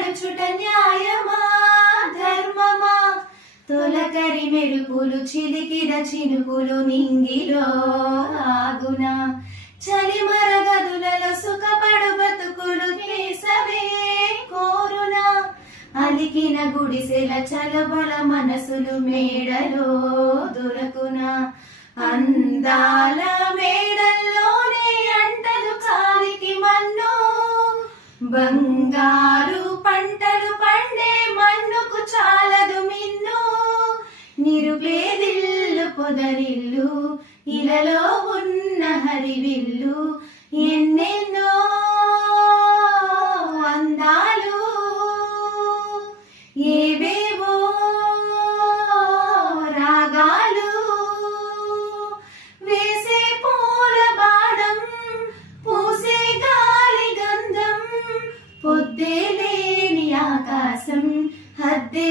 నడుచుట న్యాయమా ధర్మమా తొలకరి మెరుపులు చిలికిన చినుకులు నింగిలో ఆగునా చలిమర గదులలో సుఖపడు బతుకులు వేసవే కోరునా అలికిన గుడిసెల చలబల మనసులు మేడలో దొరకునా అందాల మేడల్లోనే అంటలు కాలికి మన్ను బంగారు పంటలు పండే మన్నుకు చాలదు మిన్ను నిరుపేదిల్లు పొదరిల్లు ఇలలో ఉన్న హరివిల్లు ఎన్నెన్నో అందాలు ఏవేవో రాగాలు వేసే పూల బాణం పూసే గాలి గంధం పొద్దే లేని ఆకాశం హద్దే